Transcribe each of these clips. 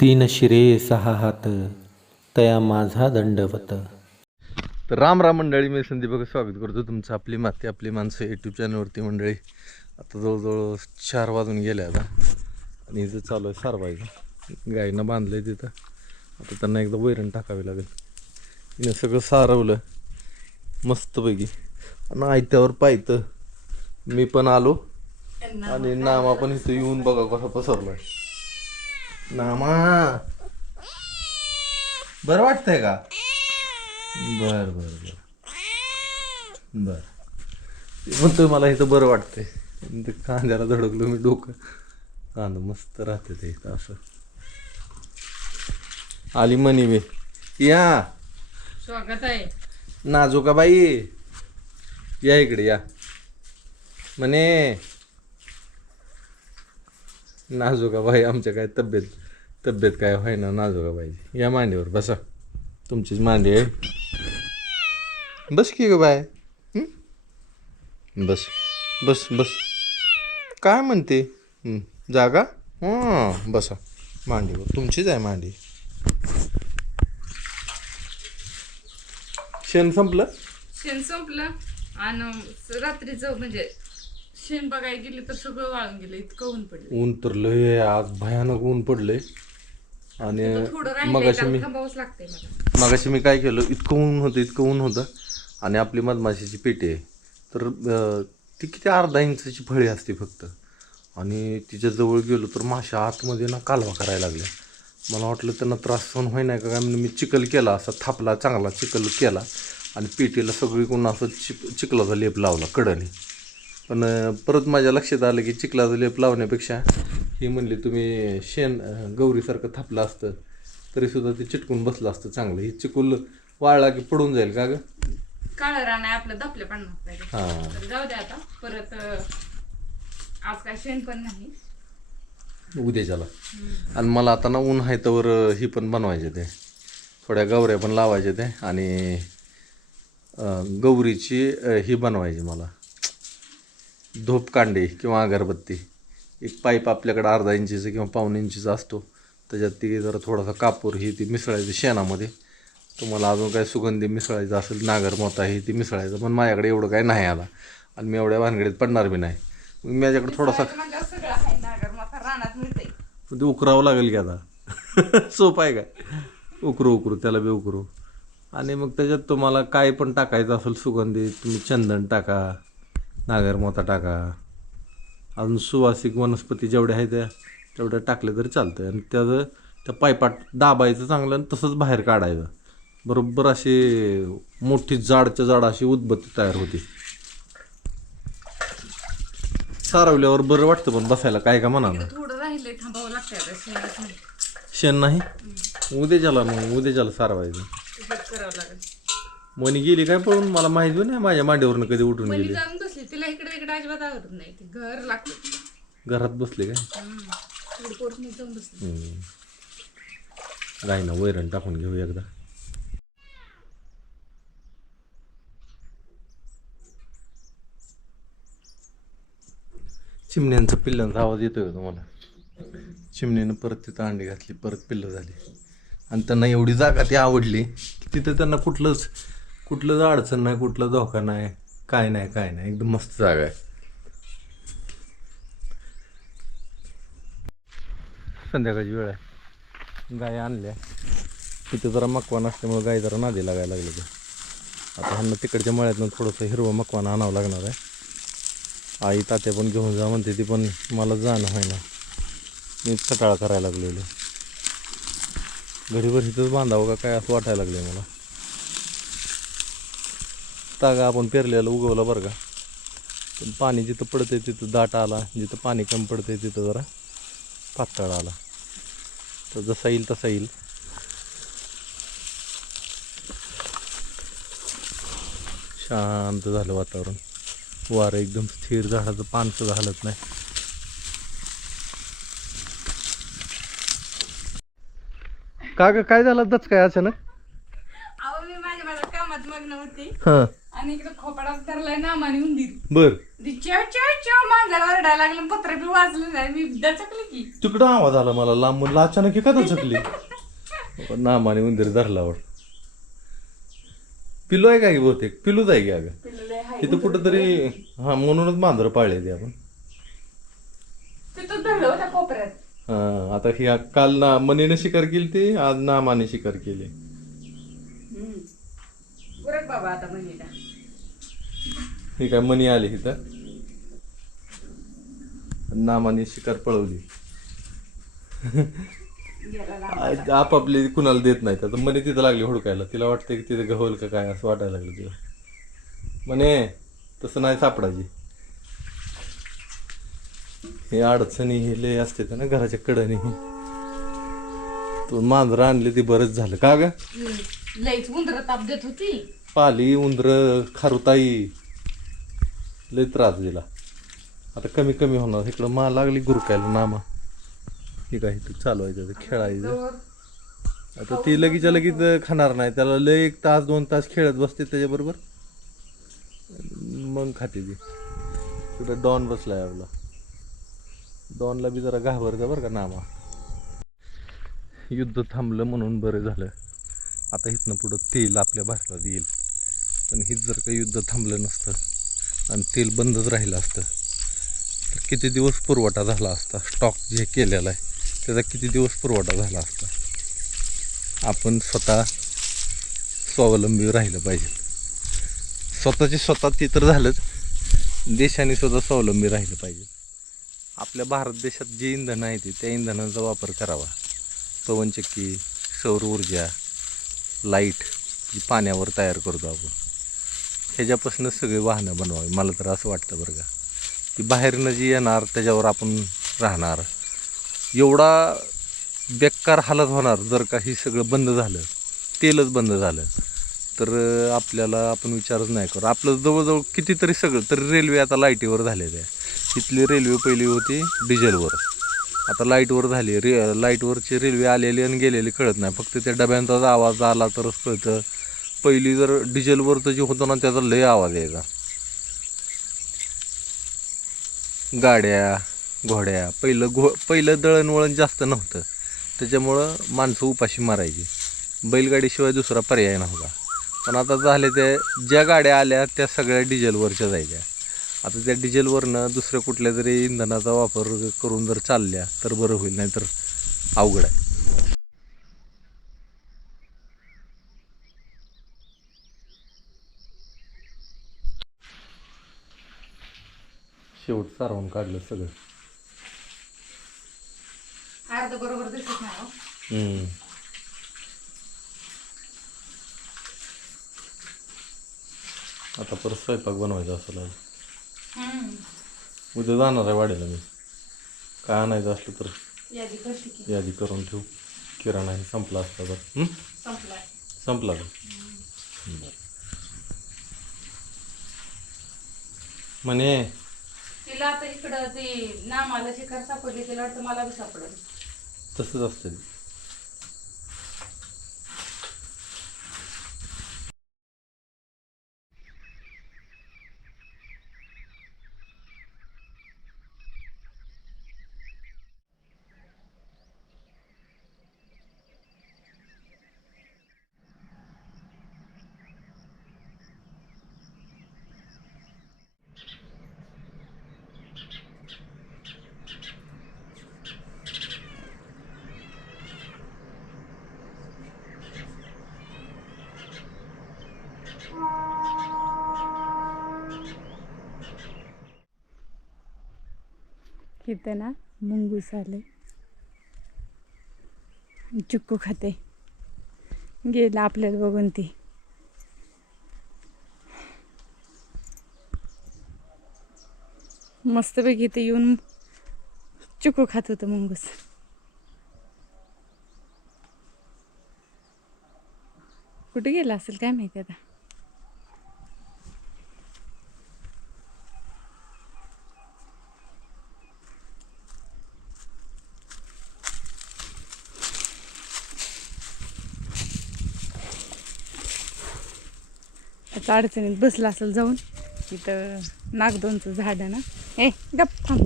तीन शिरे सहा हात तया माझा दंडवत. तर राम राम मंडळी, मी संदीप बघा स्वागत करतो तुमचं आपली माती आपली माणसं यूट्यूब चॅनलवरती. मंडळी आता जवळजवळ 4 वाजून गेले आता आणि इथं चालू आहे सारवायचं. गायीनं बांधलं आहे तिथं. आता त्यांना एकदा वैरण टाकावी लागेल. तिने सगळं सारवलं मस्तपैकी आणि आयत्यावर पायतं. मी पण आलो आणि नामा पण इथं येऊन बघा कसा पसरलाय. नामा बरं वाटतंय का? बर बर बर बर. म्हणतोय मला इथं बरं वाटतंय. ते कांद्याला धडकलो मी, डोकं कांदा मस्त राहते ते इथं असं. आली मनी बे, या स्वागत आहे. नाजूका बाई या इकडे या. म्हणे नाजूका बाई आमच्या काय तब्येत काय व्हाय ना. नाजूका बाई या मांडीवर बसा. तुमचीच मांडी आहे. बस की ग बाय. बस बस बस. काय म्हणते जागा? हां बसा मांडीवर. तुमचीच आहे मांडी. शेण संपलं? शेण संपलं आणि रात्रीचं म्हणजे शेण बघायला गेली तर सगळं वाळून गेलं. इतकं ऊन पडलं. ऊन तर लय आज भयानक ऊन पडलंय. आणि थोडं थांबावंच लागतंय मला. मगाशी मी काय केलं, इतकं ऊन होतं आणि आपली मधमाशीची पेटी आहे तर ती किती अर्धा इंचाची फळी असते फक्त. आणि तिच्या जवळ गेलो तर माशा आतमध्ये ना कालवा करायला लागल्या. मला वाटलं त्यांना त्रास सहन होई नाही का काय, म्हणून मी चिखल केला, असा थापला चांगला चिखल केला आणि पेटीला सगळीकडून असं चिखलाचा लेप लावला कडनी. पण परत माझ्या लक्षात आलं की चिखलाचा लेप लावण्यापेक्षा ही म्हणली तुम्ही शेण गौरीसारखं थापलं असतं तरीसुद्धा ते चिटकून बसलं असतं चांगलं. ही चिकूल वाळला की पडून जाईल का ग? काळं रान आहे आपलं, दपल्या पडणार पाहिजे. हां तर जाऊ दे आता. परत आज काय शेण पण नाही उद्याच्याला. आणि मला आता ना ऊन आहे तर ही पण बनवायचे ते थोड्या गौऱ्या पण लावायचे ते आणि गौरीची ही बनवायची मला धूपकांडी किंवा अगरबत्ती. एक पाईप आपल्याकडे अर्धा इंचीचा किंवा पाऊण इंचीचा असतो, त्याच्यात ती जरा थोडासा कापूर ही ती मिसळायची शेणामध्ये. तुम्हाला अजून काय सुगंधी मिसळायचं असेल नागरमोथा ही ती मिसळायचं, पण माझ्याकडे एवढं काय नाही आला आणि मी एवढ्या भानगडीत पडणार बी नाही. मग माझ्याकडे थोडासा सगळं आहे. नागर मोठा रानात मिळतंय. ते उकरावं लागेल की आता. सोप आहे काय? उकरू त्याला बी उकरू. आणि मग त्याच्यात तुम्हाला काय पण टाकायचं असेल सुगंधी, तुम्ही चंदन टाका, नागरमोथा टाका, अजून सुवासिक वनस्पती जेवढ्या आहेत तेवढ्या टाकले तरी चालतं. आणि त्याचं त्या पायपाट दाबायचं चांगलं आणि तसंच बाहेर काढायचं. बरोबर अशी मोठी जाडच्या जाड अशी उदबत्ती तयार होती. सारवल्यावर बरं वाटतं पण बसायला, काय का म्हणा ना. थोडं राहिले थांबावं लागतंय. शेण नाही उद्याच्याला सारवायचं. करावं लागेल. मनी गेली काय पळून? मला माहिती नाही माझ्या मांडीवरनं कधी उठून मनी गेली. जाऊन बसली. तिला इकडे इकडे अजिबात आवडत नाही. ती घर लागतं. घरात बसले काय? तिकडे पोरणी जाऊन बसली. गायना वैरण टाकून घेऊ एकदा. चिमण्यांचा पिल्लांचा आवाज येतोय का तुम्हाला? चिमणीनं परत तिथं अंडी घातली, परत पिल्लं झाली आणि त्यांना एवढी जागा ती आवडली की तिथं त्यांना कुठलंच अडचण नाही, कुठला धोका नाही, काय नाही. एकदम मस्त जागा आहे. संध्याकाळची वेळ आहे. गाय आणल्या तिथं जरा मकवान असल्यामुळे गाय जरा नादी लागायला लागले ते. आता ह्यांना तिकडच्या मळ्यातनं थोडंसं हिरवं मकवान आणावं लागणार आहे. आई तात्या पण घेऊन जा म्हणते ती, पण मला जाणं आहे ना. मीच कटाळा करायला लागलेलो. घडीभर इथंच बांधावं का काय असं वाटायला लागलं मला. तागा आपण पेरलेला उगवला बरं का, पण पाणी जिथं पडतंय तिथं दाट आला, जिथं पाणी कमी पडतंय तिथं जरा पातळ आला. तर जसा येईल तसा येईल. शांत झालं वातावरण. वारं एकदम स्थिर, झाडाचं पान सुद्धा हलत नाही. का ग काय झालं दच काय अचानक? अहो मी माझ्या कामात मग्न होती हां आणि इकडे खोपडात धरलाय नामाने उंदीर. बर चेव चेव चेव मांजर ओरडायला लागलं, पत्र बी वाजलं नाही, मी दचकली की. तिकडं आवाज आला मला लांब, म्हणलं अचानक हे का चकली नामाने उंदीर धरला वाट. पिलू आहे का की बहुतेक? पिलूच आहे की अगं. पिल्लू हाय. तिथं कुठंतरी हा म्हणूनच मांजर पाळले ते आपण. तिथं धरलं होत्या कोपऱ्यात. हा आता ही काल ना मनीने शिकार केली ती, आज नामाने शिकार केली. बरं बाबा आता म्हणीला. ही काय मनी आली इथं, नामाने शिकार पळवली. गेला लांब. आपापली कुणाला देत नाही. आता मनी तिथं लागली हुडकायला, तिला वाटतं की तिथं गवल का काय असं वाटायला लागलं तिला. म्हणे तसं नाही सापडायची. हे अडचणी हे लय असते ना घराच्या कडेने. तो मांजरं आणली ती बरंच झालं का ग. लईच उंदर ताप देत होती. पाली उंदर खारुताई लय त्रास दिला. आता कमी कमी होणार. इकडं मा लागली गुरकायला नामा. हे काय इथं चालू आहे त्याचं खेळायचं. आता ती लगीच्या लगीच खाणार नाही, त्याला लय 1 तास 2 तास खेळत बसते त्याच्याबरोबर, मग खाते ती. तिकडं डॉन बसलाय आपला. डॉनला बी जरा घाबरतं बरं का नामा. युद्ध थांबलं म्हणून बरं झालं. आता इथनं पुढं तेल आपल्या भारतात येईल. पण हीच जर का युद्ध थांबलं नसतं आणि तेल बंदच राहिलं असतं तर किती दिवस पुरवठा झाला असता. स्टॉक जे केलेला आहे त्याचा किती दिवस पुरवठा झाला असता. आपण स्वतः स्वावलंबी राहिलं पाहिजे. स्वतःचे स्वतः ते तर झालंच, देशाने सुद्धा स्वावलंबी राहिलं पाहिजे. आपल्या भारत देशात जे इंधन आहे ते त्या इंधनाचा वापर करावा. पवनचक्की, सौर ऊर्जा, लाईट जी पाण्यावर तयार करतो आपण, ह्याच्यापासूनच सगळे वाहनं बनवावी. मला तर असं वाटतं बरं का. ती बाहेरनं जी येणार त्याच्यावर आपण राहणार. एवढा बेकार हालत होणार जर का ही सगळं बंद झालं, तेलच बंद झालं तर आपल्याला आपण विचारच नाही करू. आपलं जवळजवळ कितीतरी सगळं तर रेल्वे आता लाईटीवर झालेलं आहे. इथली रेल्वे पहिली होती डिझेलवर, आता लाईटवर झाली. लाईटवरची रेल्वे आलेली आणि गेलेली कळत नाही. फक्त त्या डब्यांचाच आवाज आला तरच कळतं. पहिली जर डिझेलवरचं जे होतं ना त्याचा लय आवाज यायचा. गाड्या घोड्या पहिलं दळणवळण जास्त नव्हतं, त्याच्यामुळं माणसं उपाशी मारायची. बैलगाडीशिवाय दुसरा पर्याय नव्हता. पण आता झाले ते ज्या गाड्या आल्या त्या सगळ्या डिझेलवरच्या जायच्या. आता त्या डिझेलवरनं दुसऱ्या कुठल्या तरी इंधनाचा वापर करून जर चालल्या तर बरं होईल, नाही तर अवघड आहे. शेवट सारवून काढलं सगळं. अर्ध बरोबर दिसत नाही हो. आता परत स्वयंपाक बनवायचा असं लागेल. उद्या जाणार आहे वाडीला मी. काय आणायचं असलं तर यादी करते की. यादी करून ठेवू. किराणा हे संपला असता तर. संपलाय. संपला का? बरं. म्हणे तिला आता इकडं ते नामाला शिकार सापडली, तिला वाटतं मला बी सापडलं. तसंच असतं. इथं ना मुंगूस आले, चिक्कू खाते. गेला आपल्याला बघून ती. मस्तपैकी इथे येऊन चिक्कू खात होतं मुंगूस. कुठे गेला असेल काय माहिती आता. आता अडचणीत बसला असेल जाऊन. इथं नागदोनचं झाड आहे ना. ए गप थांब.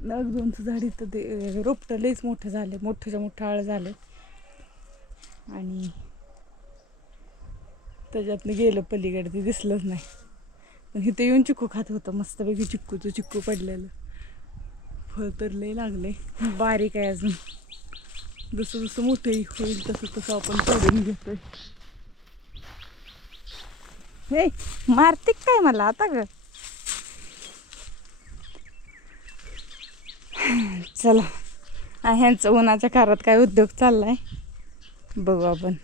नागदोनचं झाड इथं ते रोपटं लईच मोठं झालं, मोठ्याच्या मोठं आळ झालं आणि त्याच्यातनं गेलं पलीकडे, ते दिसलंच नाही. पण इथं येऊन चिक्कू खात होतं मस्तपैकी. चिक्कू पडलेलं. फळ तर लई लागले, बारीक आहे अजून. जसं जसं मोठं होईल तसं तसं आपण तोडून घेतोय. हे मारते काय मला आता ग. चला ह्यांचं उन्हाच्या कारात काय उद्योग चाललाय बघू आपण.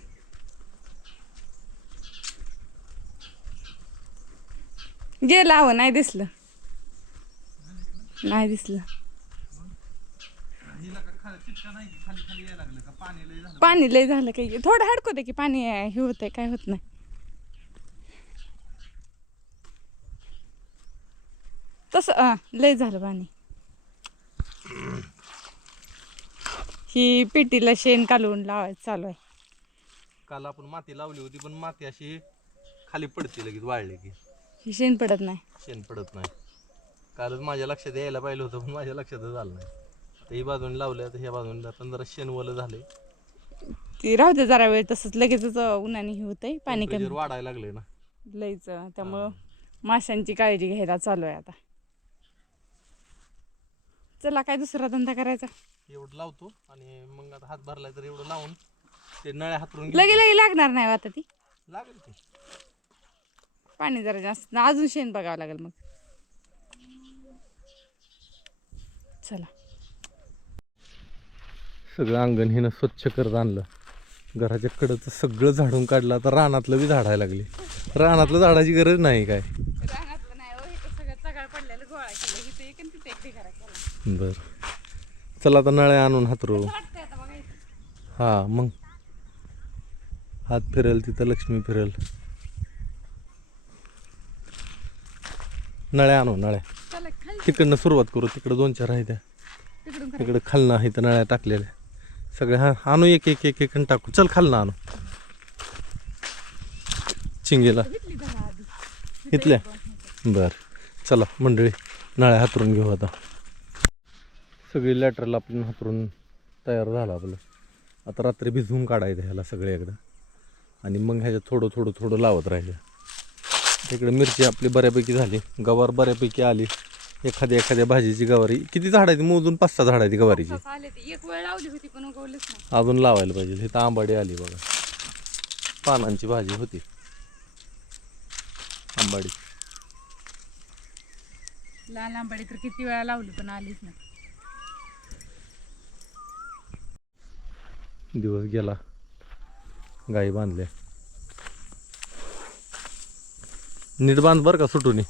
गेलं हवं, नाही दिसलं. पाणी लय झालं काही. थोडं हडकू दे की पाणी हे होतंय, काय होत नाही. तसं लय झालं पाणी. ही पिटीला शेण कालवून लावायचं चालू आहे. काल आपण माती लावली होती, पण माती अशी खाली पडते लगेच वाळली की. ही शेण पडत नाही. शेण पडत नाही. कालच माझ्या लक्षात यायला पाहिलं होतं, पण माझ्या लक्षातच आलं नाही. आता ही बाजूने लावलं, तर ह्या बाजूने पण जरा शेण वलं झाले. ती राहू दे जरा वेळ तसंच, लगेचच उन्हाने हे होतंय. पाणी कमी वाढायला लागले ना लईच, त्यामुळं माशांची काळजी घ्यायला चालू आहे आता. चला काय दुसरा धंदा करायचा. एवढं लावतो आणि मग आता हात भरलाय तर एवढं लावून ते नळ्या हातरून लगे लागणार नाही आता. ती लागेल की पाणी जरा जास्त, अजून शेण बघावं लागेल मग. चला सगळं अंगण हिनं स्वच्छ करत आणलं. घराच्या कडचं सगळं झाडून काढलं. आता रानातलं बी झाडायला लागली. रानातलं झाडाची गरज नाही काय. रानातलं नाही हो, हे सगळं चगाळ पडलेलं गोळा केलं. इथे एक आणि तिथे एक ढिगारा केला. बर चला आता नळ्या आणून हातरू. वाटतंय आता बघायचं. हा मग हात फिरेल तिथं लक्ष्मी फिरेल. नळ्या आणू, नळ्या चला खाली तिकडनं सुरुवात करू. तिकडं 2-4 आहे त्या, तिकडून तिकडं खालनं आहे तर नळ्या टाकलेल्या सगळ्या. हा आणू एक एक एक एक टाकू. चल खालनं आणू चिंगेला घेतली दहा आधी. इथल्या. बर चला मंडळी नळ्या हातरून घेऊ. आता सगळी लॅटरल आपण हातरून तयार झालं आपलं. आता रात्री भिजवून काढायचं ह्याला सगळे एकदा आणि मग ह्याच्यात थोडं थोडं थोडं लावत राहिलं. इकडे मिरची आपली बऱ्यापैकी झाली. गवार बऱ्यापैकी आली. एखाद्या भाजीची गवारी. किती झाडायची मोजून? 5-6 झाडायची गवारीची. आले ते एक वेळ लावली होती पण उगवलंच नाही. अजून लावायला पाहिजे. इथं आंबाडी आली बघा. पानांची भाजी होती आंबाडी. लाल आंबाडी तर किती वेळा लावली पण आलीच नाही. दिवस गेला. गाई बांधल्या. नीट बांध बरं का सुटून.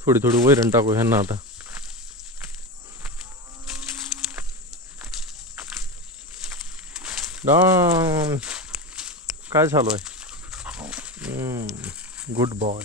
थोडी थोडी वैरण टाकू ह्यांना आता. काय चालू आहे? Good boy.